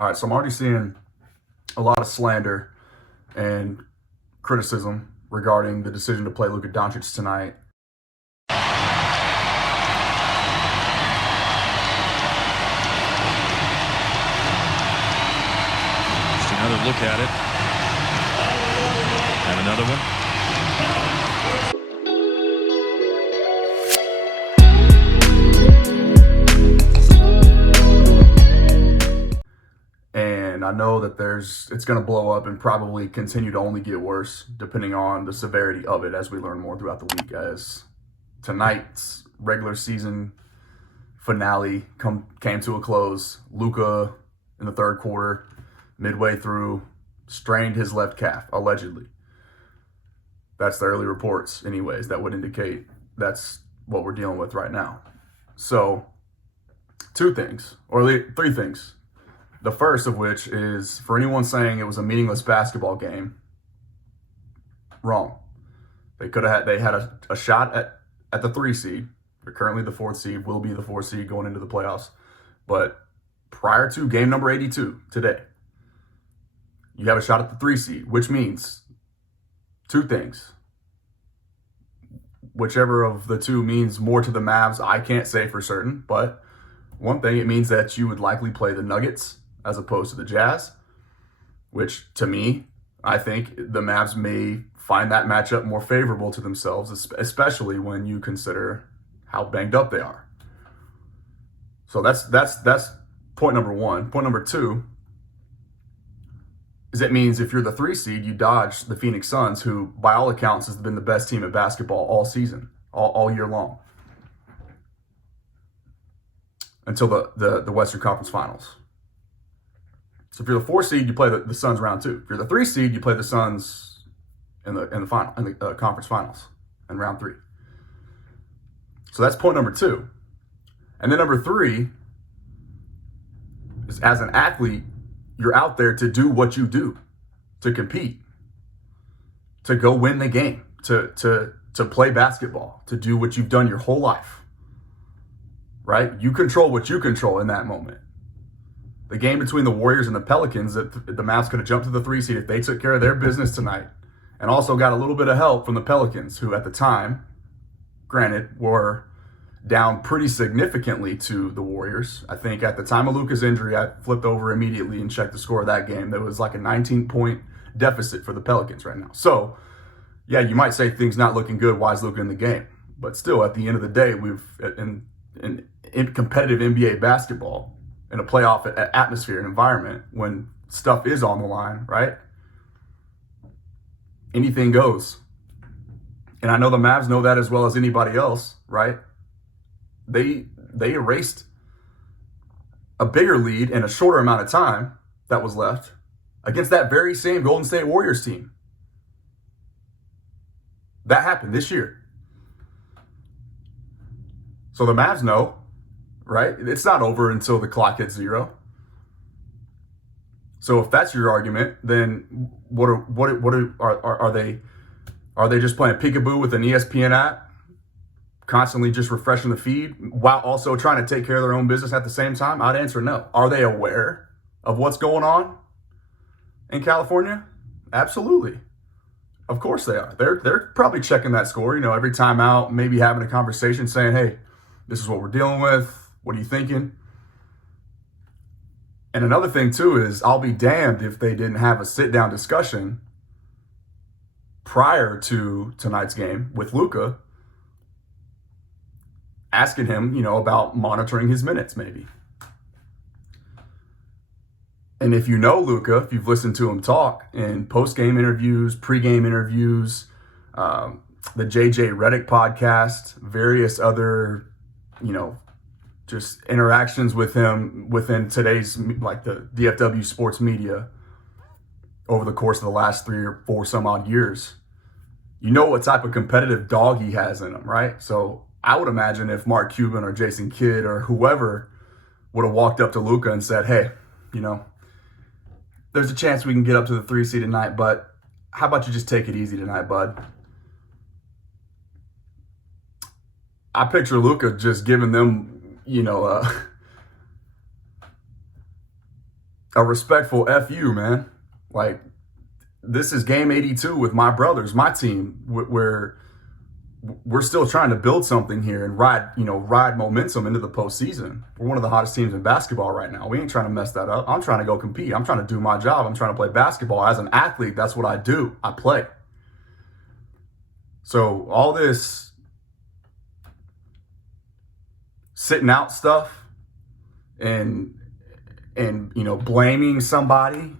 All right, so I'm already seeing a lot of slander and criticism regarding the decision to play Luka Doncic tonight. Just another look at it. And another one. And I know that it's going to blow up and probably continue to only get worse depending on the severity of it as we learn more throughout the week, as tonight's regular season finale came to a close. Luka in the third quarter, midway through, strained his left calf, allegedly. That's the early reports anyways that would indicate that's what we're dealing with right now. So three things. The first of which is, for anyone saying it was a meaningless basketball game, wrong. They had a shot at the 3 seed. They're currently the 4th seed, will be the 4th seed going into the playoffs. But prior to game number 82 today, you have a shot at the 3 seed, which means two things. Whichever of the two means more to the Mavs, I can't say for certain. But one thing, it means that you would likely play the Nuggets as opposed to the Jazz, which to me, I think the Mavs may find that matchup more favorable to themselves, especially when you consider how banged up they are. So that's point number one. Point number two is it means if you're the 3 seed, you dodge the Phoenix Suns, who by all accounts has been the best team at basketball all season, all year long, until the Western Conference Finals. So if you're the 4 seed, you play the Suns round 2. If you're the 3 seed, you play the Suns in the conference finals in round 3. So that's point number 2. And then number 3 is, as an athlete, you're out there to do what you do, to compete, to go win the game, to play basketball, to do what you've done your whole life, right? You control what you control in that moment. The game between the Warriors and the Pelicans, that the Mavs could have jumped to the 3 seed if they took care of their business tonight, and also got a little bit of help from the Pelicans, who at the time, granted, were down pretty significantly to the Warriors. I think at the time of Luka's injury, I flipped over immediately and checked the score of that game. There was like a 19-point deficit for the Pelicans right now. So, yeah, you might say things not looking good. Why is Luka in the game? But still, at the end of the day, in competitive NBA basketball, in a playoff atmosphere and environment, when stuff is on the line, right? Anything goes. And I know the Mavs know that as well as anybody else, right? They erased a bigger lead in a shorter amount of time that was left against that very same Golden State Warriors team. That happened this year. So the Mavs know, right? It's not over until the clock hits 0. So if that's your argument, then are they just playing peekaboo with an ESPN app, constantly just refreshing the feed while also trying to take care of their own business at the same time? I'd answer no. Are they aware of what's going on in California? Absolutely. Of course they are. They're probably checking that score, every time out, maybe having a conversation saying, hey, this is what we're dealing with. What are you thinking? And another thing, too, is I'll be damned if they didn't have a sit-down discussion prior to tonight's game with Luka, asking him, about monitoring his minutes, maybe. And if you know Luka, if you've listened to him talk in post-game interviews, pre-game interviews, the JJ Redick podcast, various other, just interactions with him within today's, like the DFW sports media over the course of the last 3 or 4 some odd years, you know what type of competitive dog he has in him, right? So I would imagine if Mark Cuban or Jason Kidd or whoever would have walked up to Luka and said, hey, there's a chance we can get up to the 3 seed tonight, but how about you just take it easy tonight, bud? I picture Luka just giving them, a a respectful FU, man. Like, this is game 82 with my brothers, my team, where we're still trying to build something here and ride momentum into the postseason. We're one of the hottest teams in basketball right now. We ain't trying to mess that up. I'm trying to go compete. I'm trying to do my job. I'm trying to play basketball. As an athlete, that's what I do. I play. So all this sitting out stuff and blaming somebody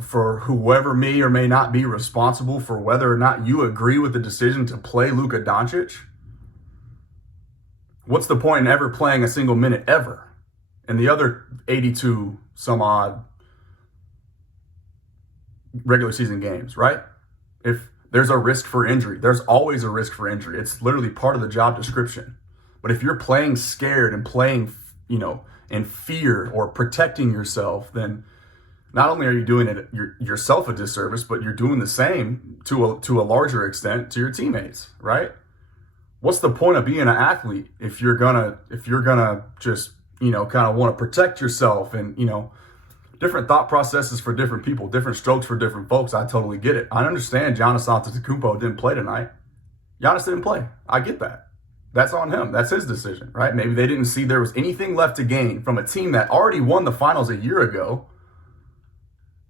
for whoever may or may not be responsible for whether or not you agree with the decision to play Luka Doncic. What's the point in ever playing a single minute ever? And the other 82 some odd regular season games, right? If there's a risk for injury, there's always a risk for injury. It's literally part of the job description. But if you're playing scared and playing, in fear or protecting yourself, then not only are you doing it yourself a disservice, but you're doing the same to a larger extent to your teammates, right? What's the point of being an athlete if you're gonna just kind of want to protect yourself and different thought processes for different people, different strokes for different folks. I totally get it. I understand Giannis Antetokounmpo didn't play tonight. Giannis didn't play. I get that. That's on him. That's his decision, right? Maybe they didn't see there was anything left to gain from a team that already won the finals a year ago.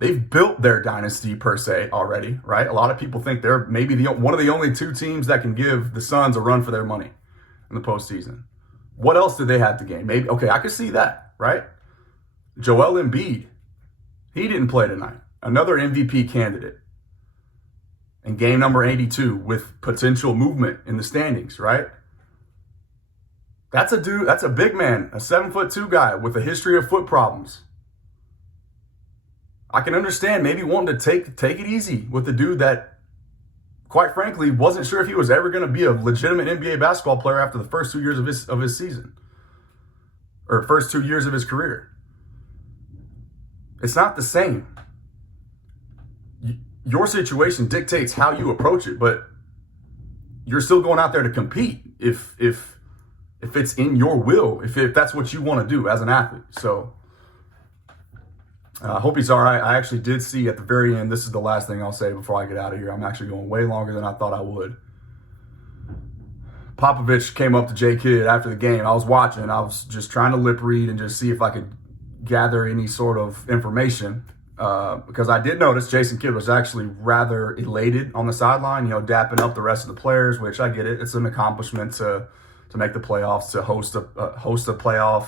They've built their dynasty per se already, right? A lot of people think they're maybe one of the only two teams that can give the Suns a run for their money in the postseason. What else did they have to gain? Maybe, okay, I could see that, right? Joel Embiid, he didn't play tonight. Another MVP candidate in game number 82 with potential movement in the standings, right? That's a big man, a 7'2" guy with a history of foot problems. I can understand maybe wanting to take it easy with the dude that, quite frankly, wasn't sure if he was ever going to be a legitimate NBA basketball player after the first 2 years of his season, or first 2 years of his career. It's not the same. Your situation dictates how you approach it, but you're still going out there to compete if it's in your will, if that's what you want to do as an athlete. So I hope he's all right. I actually did see at the very end, this is the last thing I'll say before I get out of here. I'm actually going way longer than I thought I would. Popovich came up to J Kidd after the game. I was watching. I was just trying to lip read and just see if I could gather any sort of information. Because I did notice Jason Kidd was actually rather elated on the sideline, dapping up the rest of the players, which I get it. It's an accomplishment to make the playoffs, to host a playoff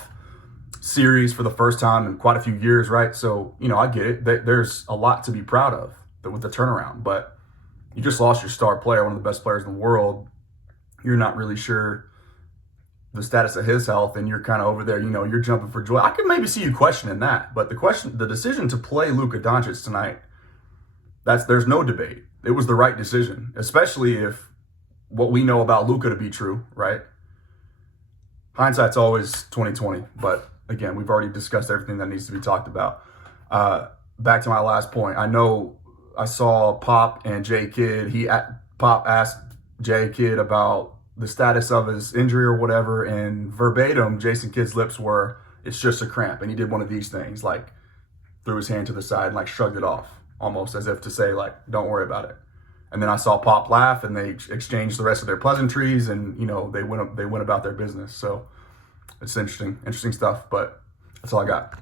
series for the first time in quite a few years, right? So, I get it. There's a lot to be proud of with the turnaround, but you just lost your star player, one of the best players in the world. You're not really sure the status of his health, and you're kind of over there, you're jumping for joy. I could maybe see you questioning that, but the decision to play Luka Doncic tonight, there's no debate. It was the right decision, especially if what we know about Luka to be true, right? Hindsight's always 2020, but again, we've already discussed everything that needs to be talked about. Back to my last point. I know I saw Pop and J Kidd. Pop asked J Kidd about the status of his injury or whatever, and verbatim, Jason Kidd's lips were, "It's just a cramp." And he did one of these things, like threw his hand to the side and shrugged it off, almost as if to say, don't worry about it. And then I saw Pop laugh, and they exchanged the rest of their pleasantries, and they went about their business. So it's interesting stuff. But that's all I got.